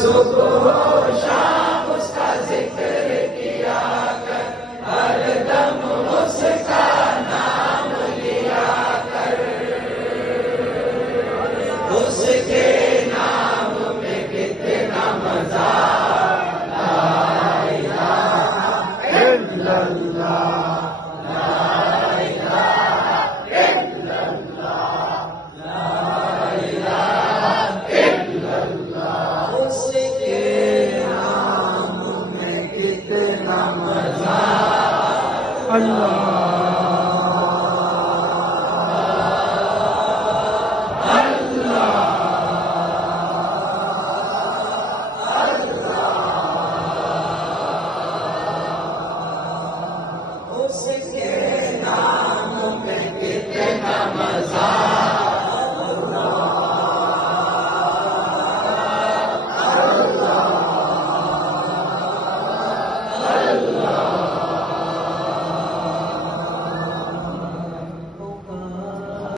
صبح و شام اس کا ذکر کیا کر، ہر دم اس کا نام لیا کر، اس کے نام میں کتنا مزہ، لا الہ الا اللہ، اللہ